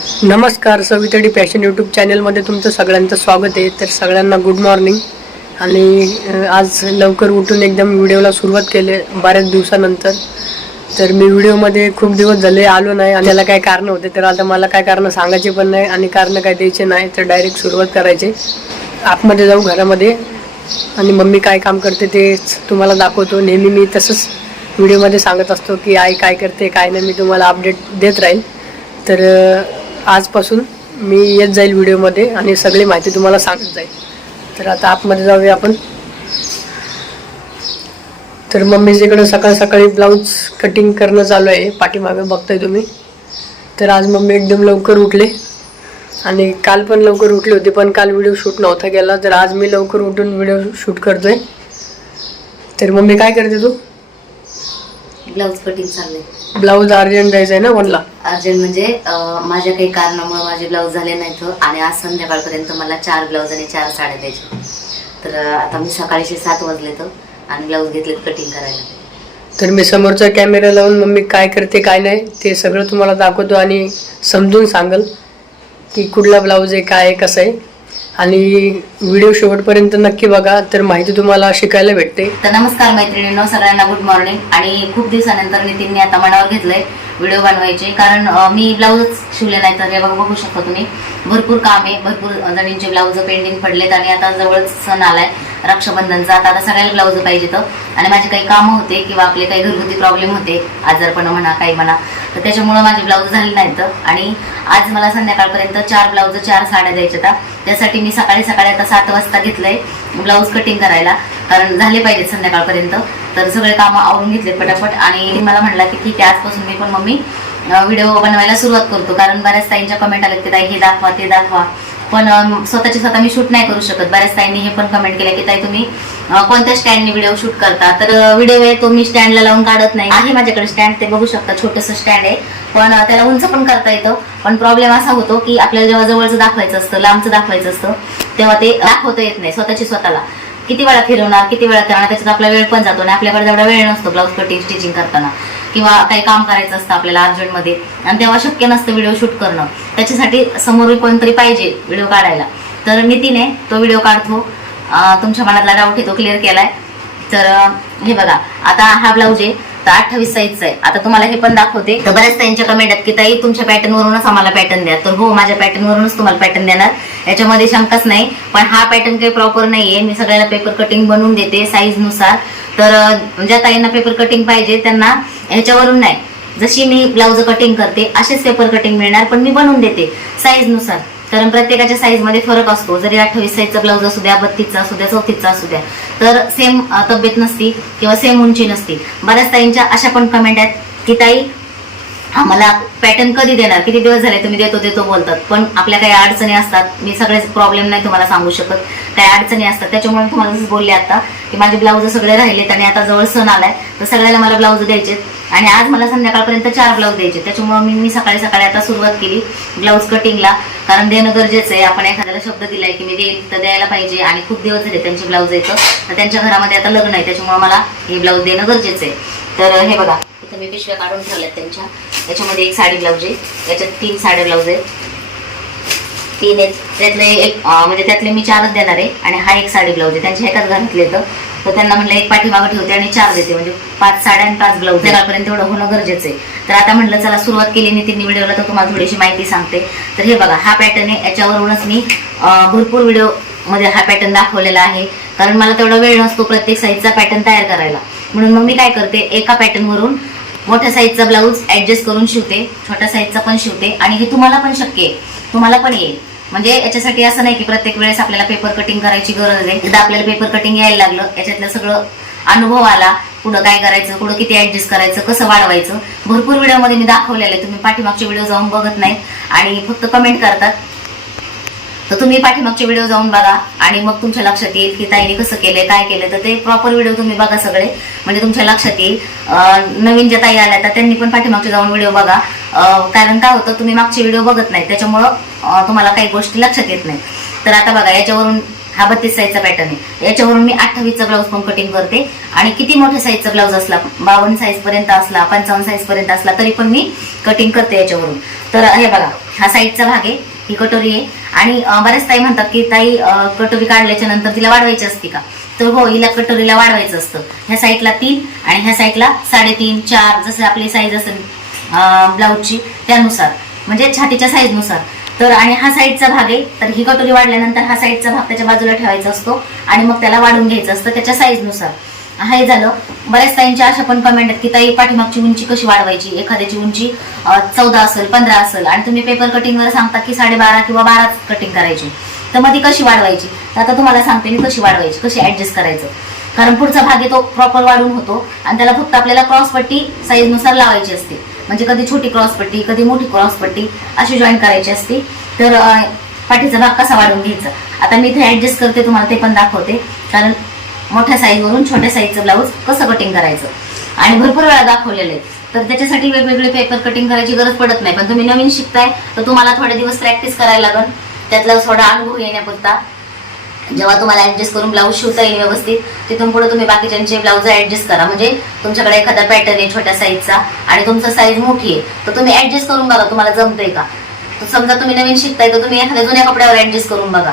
नमस्कार सवितडी fashion YouTube चॅनलमध्ये तुमचं सगळ्यांचं स्वागत आहे. तर सगळ्यांना गुड मॉर्निंग. आणि आज लवकर उठून एकदम व्हिडिओला सुरुवात केली बऱ्याच दिवसानंतर. तर मी व्हिडिओमध्ये खूप दिवस झाले आलो नाही आणि त्याला काय कारण होते तर आता मला काय कारण सांगायचे पण नाही आणि कारण काय द्यायचे नाही तर डायरेक्ट सुरुवात करायची. आतमध्ये जाऊ घरामध्ये. आणि मम्मी काय काम करते तेच तुम्हाला दाखवतो. नेहमी मी तसंच व्हिडिओमध्ये सांगत असतो की आई काय करते काय नाही मी तुम्हाला अपडेट देत राहील. तर आजपासून मी येत जाईल व्हिडिओमध्ये आणि सगळी माहिती तुम्हाला सांगत जाईल. तर आता आतमध्ये जाऊया आपण. तर मम्मीच्याकडे सकाळ सकाळी ब्लाऊज कटिंग करणं चालू आहे पाठीमागे बघताय तुम्ही. तर आज मम्मी एकदम लवकर उठले. आणि काल पण लवकर उठले होते पण काल व्हिडिओ शूट नव्हता गेला तर आज मी लवकर उठून व्हिडिओ शूट करतोय. तर मम्मी काय करते तू? ब्लाऊज कटिंग चाललंय. ब्लाऊज अर्जंट द्यायचा आहे ना म्हणला अर्जंट म्हणजे अं, माझ्या काही कारणामुळे माझे ब्लाऊज झाले नाहीत आणि आज संध्याकाळपर्यंत मला चार ब्लाऊज आणि चार साड्या द्यायच्या तर अं, आता मी सकाळीचे सात वाजले तर आणि ब्लाऊज घेतलेत कटिंग करायला. तर मी समोरचा कॅमेरा लावून मम्मी काय करते काय नाही ते सगळं तुम्हाला दाखवतो आणि समजून सांगल की कुठला ब्लाऊज आहे काय आहे कसं आहे. आणि व्हिडिओ शेवटपर्यंत नक्की बघा तर माहिती तुम्हाला शिकायला भेटते. तर नमस्कार मैत्रिणींनो सगळ्यांना गुड मॉर्निंग आणि खूप दिवसानंतर नितीनने आता मनावर घेतलंय व्हिडिओ बनवायचे. कारण मी ब्लाऊजच शिवले नाही तर हे बघ बघू शकता तुम्ही. भरपूर काम आहे भरपूर जणींचे ब्लाऊज पेंडिंग पडलेत आणि आता जवळच सण आलाय रक्षाबंधनचा. आता आता सगळ्याला ब्लाऊज पाहिजे तर आणि माझे काही कामं होते किंवा आपले काही घरगुती प्रॉब्लेम होते आजारपण म्हणा काही म्हणा. तर त्याच्यामुळे माझे ब्लाऊज झाले नाहीत. आणि आज मला संध्याकाळपर्यंत चार ब्लाऊज चार साड्या द्यायच्या होत्या. त्यासाठी मी सकाळी सकाळी आता सात वाजता घेतलंय ब्लाऊज कटिंग करायला. कारण झाले पाहिजेत संध्याकाळपर्यंत. तर सगळे कामं आवरून घेतले पटापट. आणि मला म्हटलं की ठीक आहे आजपासून मी पण मम्मी व्हिडिओ बनवायला सुरुवात करतो. कारण बऱ्याच ताईंच्या कमेंट आल्या की ताई हे दाखवा ते दाखवा. पण स्वतःची स्वतः मी शूट नाही करू शकत. बऱ्याच ताईंनी हे पण कमेंट केलं की ताई तुम्ही कोणत्या स्टँडने व्हिडिओ शूट करता? तर व्हिडिओ आहे तो मी स्टँडला लावून काढत नाही. आहे माझ्याकडे स्टँड ते बघू शकता छोटंसं स्टँड आहे. पण त्याला उंच पण करता येतं. पण प्रॉब्लेम असा होतो की आपल्याला जेव्हा जवळचं दाखवायचं असतं लांबचं दाखवायचं असतं तेव्हा ते दाखवता येत नाही स्वतःची स्वतःला. किती वेळा फिरवणार किती वेळा करणार त्याच्यात आपला वेळ पण जातो आणि आपल्याकडे जेवढा वेळ नसतो ब्लाऊज कटिंग स्टिचिंग करताना. किंवा काही काम करायचं असतं आपल्याला अर्जंटमध्ये. आणि तेव्हा शक्य नसतं व्हिडिओ शूट करणं. त्याच्यासाठी समोर कोणतरी पाहिजे व्हिडिओ काढायला. तर नितीने तो व्हिडिओ काढतो. तुमच्या मनातला डाऊट आहे तो क्लिअर केलाय. तर हे बघा. आता हा ब्लाऊज आहे तर अठ्ठावीस साईजचा आहे. आता तुम्हाला हे पण दाखवते. तर बऱ्याच त्यांच्या कमेंट आहेत की ताई तुमच्या पॅटर्न वरूनच आम्हाला पॅटर्न द्या. तर हो माझ्या पॅटर्न वरूनच तुम्हाला पॅटर्न देणार. याच्यामध्ये शंकाच नाही. पण हा पॅटर्न काही प्रॉपर नाहीये. मी सगळ्याला पेपर कटिंग बनवून देते साईजनुसार. तर ज्या ताईंना पेपर कटिंग पाहिजे त्यांना ह्याच्यावरून नाही. जशी मी ब्लाऊज कटिंग करते असेच पेपर कटिंग मिळणार पण मी बनवून देते साईजनुसार कारण प्रत्येकाच्या साईजमध्ये फरक असतो. जरी अठ्ठावीस साईजचा ब्लाऊज असू द्या बत्तीसचा असू द्या चौतीसचा असू द्या तर सेम तब्येत नसती किंवा सेम उंची नसती. बऱ्याच ताईंच्या अशा पण कमेंट आहेत की ताई आम्हाला पॅटर्न कधी देणार? किती दिवस झाले तुम्ही देतो देतो बोलतात. पण आपल्या काही अडचणी असतात. मी सगळेच प्रॉब्लेम नाही तुम्हाला सांगू शकत. काही अडचणी असतात. त्याच्यामुळे मी तुम्हाला जसं बोलले आता की माझे ब्लाऊज सगळे राहिलेत आणि आता जवळ सण आलाय. तर सगळ्याला मला ब्लाऊज द्यायचे आणि आज मला संध्याकाळपर्यंत चार ब्लाऊज द्यायचे त्याच्यामुळे मी मी सकाळी सकाळी आता सुरुवात केली ब्लाऊज कटिंगला कारण देणं गरजेचं आहे. आपण एखाद्याला शब्द दिलाय की मी देईल तर द्यायला पाहिजे. आणि खूप दिवस झाले त्यांचे ब्लाऊज येतं. तर त्यांच्या घरामध्ये आता लग्न आहे. त्याच्यामुळे मला हे ब्लाऊज देणं गरजेचं आहे. तर हे बघा. इथं मी पिशव्या काढून ठेवल्यात त्यांच्या. याच्यामध्ये एक साडी ब्लाऊज आहे. याच्यात तीन साड्या ब्लाऊज आहेत. तीन आहेत. त्यातले एक म्हणजे त्यातले मी चारच देणार आहे आणि हा एक साडी ब्लाऊज आहे. त्यांच्या एकाच घरातले येतं तर त्यांना म्हणलं एक पाठीमागं ठेवते आणि चार देते. म्हणजे पाच साड्या आणि पाच ब्लाऊज जगापर्यंत एवढं होणं गरजेचं आहे. तर आता म्हटलं चला सुरुवात केली नितीन व्हिडिओला तर तुम्हाला थोडीशी माहिती सांगते. तर हे बघा हा पॅटर्न आहे. याच्यावरूनच मी अं, भरपूर व्हिडिओमध्ये हा पॅटर्न दाखवलेला आहे. कारण मला तेवढा वेळ नसतो प्रत्येक साईजचा पॅटर्न तयार करायला. म्हणून मग मी काय करते एका पॅटर्नवरून मोठ्या साईजचा ब्लाऊज ऍडजस्ट करून शिवते छोट्या साईजचा पण शिवते आणि हे तुम्हाला पण शक्य आहे. तुम्हाला पण येईल. म्हणजे याच्यासाठी असं नाही की प्रत्येक वेळेस आपल्याला पेपर कटिंग करायची गरज आहे. एकदा आपल्याला पेपर कटिंग यायला लागलं याच्यातलं सगळं अनुभव आला पुढं काय करायचं पुढं किती ऍडजस्ट करायचं कसं वाढवायचं भरपूर व्हिडिओमध्ये मी दाखवलेलं आहे. तुम्ही पाठीमागचे व्हिडिओ जाऊन बघत नाही. आणि फक्त कमेंट करतात. तर तुम्ही पाठीमागचे व्हिडिओ जाऊन बघा आणि मग तुमच्या लक्षात येईल की ताईने कसं केलंय काय केलं तर ते प्रॉपर व्हिडिओ तुम्ही बघा सगळे. म्हणजे तुमच्या लक्षात येईल. नवीन ज्या ताई आल्या तर त्यांनी पण पाठीमागचे जाऊन व्हिडिओ बघा. कारण काय होतं तुम्ही मागचे व्हिडिओ बघत नाही. त्याच्यामुळं तुम्हाला काही गोष्टी लक्षात येत नाही. तर आता बघा याच्यावरून हा बत्तीस साईजचा पॅटर्न आहे. याच्यावरून मी अठ्ठावीसचा ब्लाऊज पण कटिंग करते. आणि किती मोठ्या साईजचा ब्लाऊज असला बावन्न साईज पर्यंत असला पंचावन्न साईज पर्यंत असला तरी पण मी कटिंग करते याच्यावरून. तर हे बघा हा साईजचा भाग आहे. ही कटोरी आहे. आणि बऱ्याच ताई म्हणतात की ताई कटोरी काढल्याच्या नंतर तिला वाढवायची असते का? तर हो हिला कटोरीला वाढवायचं असतं. ह्या साईडला तीन आणि ह्या साईडला साडेतीन चार जसं आपली साईज असेल ब्लाऊजची त्यानुसार. म्हणजे छातीच्या साईजनुसार तर आणि हा साईडचा भाग आहे तर ही कटोरी वाढल्यानंतर हा साईडचा भाग त्याच्या बाजूला ठेवायचा असतो आणि मग त्याला वाढून घ्यायचं असतं त्याच्या साईजनुसार हे झालं. बऱ्याच ताईंच्या अशा पण कमेंट आहेत की ताई पाठीमागची उंची कशी वाढवायची? एखाद्याची उंची चौदा असेल पंधरा असेल आणि तुम्ही पेपर कटिंगवर सांगता की साडेबारा किंवा बाराच कटिंग करायची. तर मग ती कशी वाढवायची? तर आता तुम्हाला सांगते मी कशी वाढवायची कशी ॲडजस्ट करायचं. कारण पुढचा भाग आहे तो प्रॉपर वाढून होतो आणि त्याला फक्त आपल्याला क्रॉसपट्टी साईजनुसार लावायची असते. म्हणजे कधी छोटी क्रॉसपट्टी कधी मोठी क्रॉसपट्टी अशी जॉईन करायची असते. तर पाठीचा भाग कसा वाढवून घ्यायचा? आता मी इथे ॲडजस्ट करते तुम्हाला ते पण दाखवते. कारण मोठ्या साईजवरून छोट्या साईजचं ब्लाऊज कसं कटिंग करायचं? आणि भरपूर वेळा दाखवलेलं आहे. तर त्याच्यासाठी वेगवेगळे पेपर कटिंग करायची गरज पडत नाही. पण तुम्ही नवीन शिकताय तर तुम्हाला थोडे दिवस प्रॅक्टिस करायला लागेल त्यातला थोडा अनुभव येण्यापुरता. जेव्हा तुम्हाला ऍडजस्ट करून ब्लाऊज शिवता येईल व्यवस्थित तिथून पुढे तुम्ही बाकीच्यांचे ब्लाऊज ऍडजस्ट करा. म्हणजे तुमच्याकडे एखादा पॅटर्न आहे छोट्या साईजचा आणि तुमचा साईज मोठी आहे तर तुम्ही ऍडजस्ट करून बघा तुम्हाला जमतंय का. तर समजा तुम्ही नवीन शिकताय तर तुम्ही एखाद्या जुन्या कपड्यावर ऍडजस्ट करून बघा.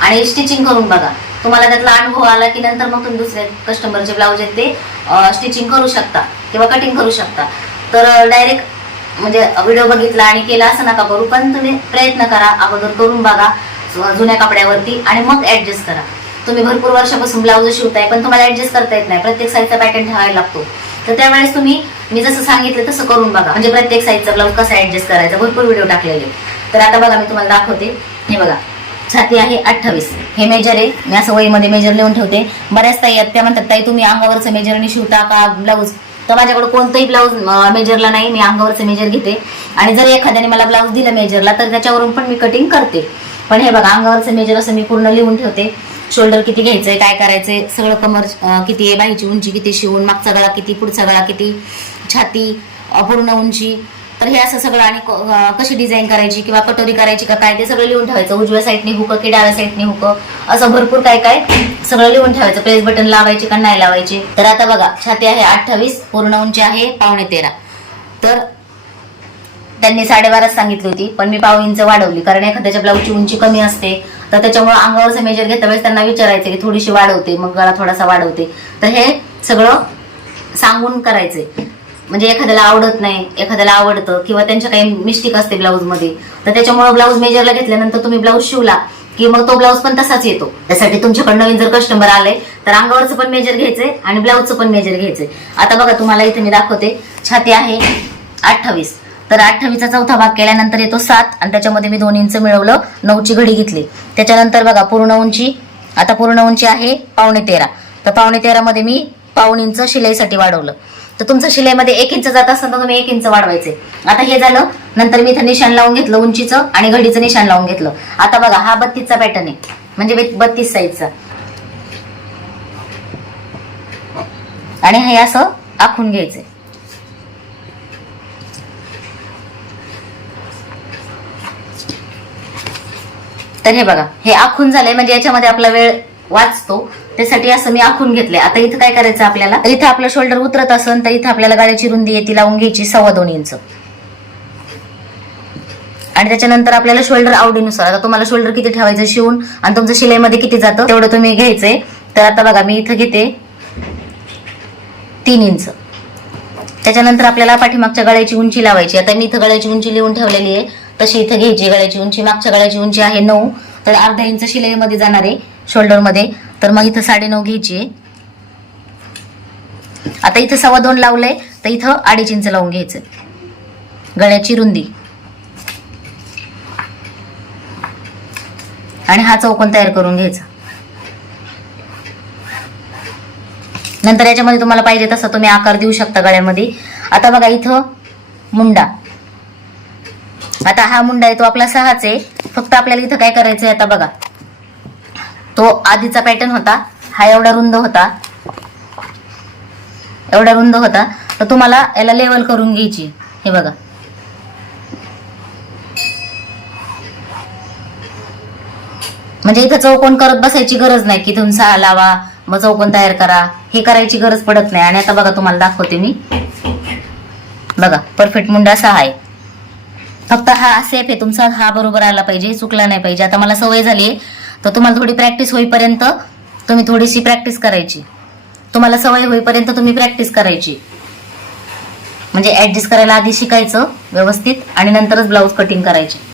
आणि स्टिचिंग करून बघा. तुम्हाला त्यातला अनुभव आला की नंतर मग तुम्ही दुसऱ्या कस्टमरचे ब्लाऊज आहेत ते स्टिचिंग करू शकता किंवा कटिंग करू शकता. तर डायरेक्ट म्हणजे व्हिडिओ बघितला आणि केला असं नका करू पण तुम्ही प्रयत्न करा अगोदर करून बघा जुन्या कपड्यावरती आणि मग ऍडजस्ट करा. तुम्ही भरपूर वर्षापासून ब्लाऊज शिवताय पण तुम्हाला ऍडजस्ट करता येत नाही प्रत्येक साईजचा पॅटर्न ठेवायला लागतो. तर त्यावेळेस तुम्ही मी जसं सांगितलं तसं करून बघा. म्हणजे प्रत्येक साईजचा ब्लाऊज कसा ऍडजस्ट करायचा भरपूर व्हिडिओ टाकलेले. तर आता बघा मी तुम्हाला दाखवते. हे बघा. छाती आहे अठ्ठावीस. हे मेजर आहे. मी असं वहीमध्ये मेजर लिहून ठेवते. बऱ्याच ताई त्या म्हणतात ताई तुम्ही अंगावरचं मेजरने शिवता का ब्लाऊज तर माझ्याकडे कोणतंही ब्लाऊज मेजरला नाही. मी अंगावरचं मेजर घेते. आणि जर एखाद्याने मला ब्लाऊज दिलं मेजरला तर त्याच्यावरून पण मी कटिंग करते. पण हे बघा अंगावरचं मेजर असं मी पूर्ण लिहून ठेवते. शोल्डर किती घ्यायचंय काय करायचंय? सगळं कमर किती आहे? बाईची उंची किती? शिवून मागचा गळा किती? पुढचा गळा किती? छाती पूर्ण उंची तर हे असं सगळं आणि कशी डिझाईन करायची किंवा कटोरी करायची का काय ते सगळं लिहून ठेवायचं. उजव्या साईडने हुक की डाव्या साईडने हुक. असं भरपूर काय काय सगळं लिहून ठेवायचं. प्रेस बटन लावायचे का नाही लावायचे. तर आता बघा छाती आहे अठ्ठावीस पूर्ण उंची आहे पावणे तेरा. तर त्यांनी साडेबाराच सांगितली होती पण मी पाव इंच वाढवली. कारण एखाद्याच्या ब्लाऊजची उंची कमी असते. तर त्याच्यामुळे अंगावरचं मेजर घेता वेळेस त्यांना विचारायचं की थोडीशी वाढवते मग गळा थोडासा वाढवते. तर हे सगळं सांगून करायचंय म्हणजे एखाद्याला आवडत नाही एखाद्याला आवडतं किंवा त्यांच्या काही मिस्टेक असते ब्लाऊजमध्ये तर त्याच्यामुळे ब्लाऊज मेजरला घेतल्यानंतर तुम्ही ब्लाऊज शिवला की मग तो ब्लाऊज पण तसाच येतो. त्यासाठी तुमच्याकडे नवीन जर कस्टमर आले तर अंगावरचं पण मेजर घ्यायचंय आणि ब्लाऊजचं पण मेजर घ्यायचंय. आता बघा तुम्हाला इथे मी दाखवते. छाती आहे अठ्ठावीस. तर अठ्ठावीसचा चौथा भाग केल्यानंतर येतो सात आणि त्याच्यामध्ये मी दोन इंच मिळवलं नऊची घडी घेतली. त्याच्यानंतर बघा पूर्ण उंची आता पूर्ण उंची आहे पावणे तेरा. तर पावणे तेरामध्ये मी पाऊण इंच शिलाईसाठी वाढवलं. तर तुमचं शिलाईमध्ये एक इंच जात असताना तुम्ही एक इंच वाढवायचे. आता हे झालं नंतर मी इथं निशाण लावून घेतलं उंचीचं आणि घडीचं निशाण लावून घेतलं. आता बघा हा बत्तीसचा पॅटर्न आहे. म्हणजे बत्तीस साईजचा आणि हे असं आखून घ्यायचंय. तर हे बघा हे आखून झालंय म्हणजे याच्यामध्ये आपला वेळ वाचतो. त्यासाठी असं मी आखून घेतलंय. आता इथं काय करायचं आपल्याला? इथं आपलं शोल्डर उतरत असेल तर इथं आपल्याला गाड्याची रुंदी येते ती लावून घ्यायची सव्वा दोन इंच. आणि त्याच्यानंतर आपल्याला शोल्डर आवडीनुसार आता तुम्हाला शोल्डर किती ठेवायचं शिवून आणि तुमचं शिलाईमध्ये किती जातं तेवढं तुम्ही घ्यायचंय. तर आता बघा मी इथं घेते तीन इंच. त्याच्यानंतर आपल्याला पाठीमागच्या गळ्याची उंची लावायची. आता मी इथं गळ्याची उंची लिहून ठेवलेली आहे. तशी इथं घ्यायची. गळ्याची उंची मागच्या गळ्याची उंची आहे नऊ. तर अर्धा इंच शिलाईमध्ये जाणार आहे शोल्डरमध्ये तर मग इथं साडेनऊ घ्यायची आहे. आता इथं सव्वा दोन लावलंय तर इथं अडीच इंच लावून घ्यायचं. गळ्याची रुंदी आणि हा चौकोन तयार करून घ्यायचा. नंतर याच्यामध्ये तुम्हाला पाहिजे तसा तुम्ही आकार देऊ शकता गळ्यामध्ये. आता बघा इथं मुंडा. आता हा मुंडा आहे तो आपला सहाच आहे. फक्त आपल्याला इथं काय करायचं आहे आता बघा. तो आधीचा पॅटर्न होता. हा एवढा रुंद होता. एवढा रुंद होता. तर तुम्हाला याला लेवल करून घ्यायची. हे बघा. म्हणजे इथं चौकोन करत बसायची गरज नाही की तुम्ही सहा लावा मग चौकोन तयार करा. हे करायची गरज पडत नाही. आणि आता बघा तुम्हाला दाखवते मी. बघा परफेक्ट मुंडा असा आहे. फक्त हा सेफ आहे तुमचा हा बरोबर आला पाहिजे चुकला नाही पाहिजे. आता मला सवय झाली आहे. तर तुम्हाला थोडी प्रॅक्टिस होईपर्यंत तुम्ही थोडीशी प्रॅक्टिस करायची. तुम्हाला सवय होईपर्यंत तुम्ही प्रॅक्टिस करायची. म्हणजे ऍडजस्ट करायला आधी शिकायचं व्यवस्थित आणि नंतरच ब्लाऊज कटिंग करायचे.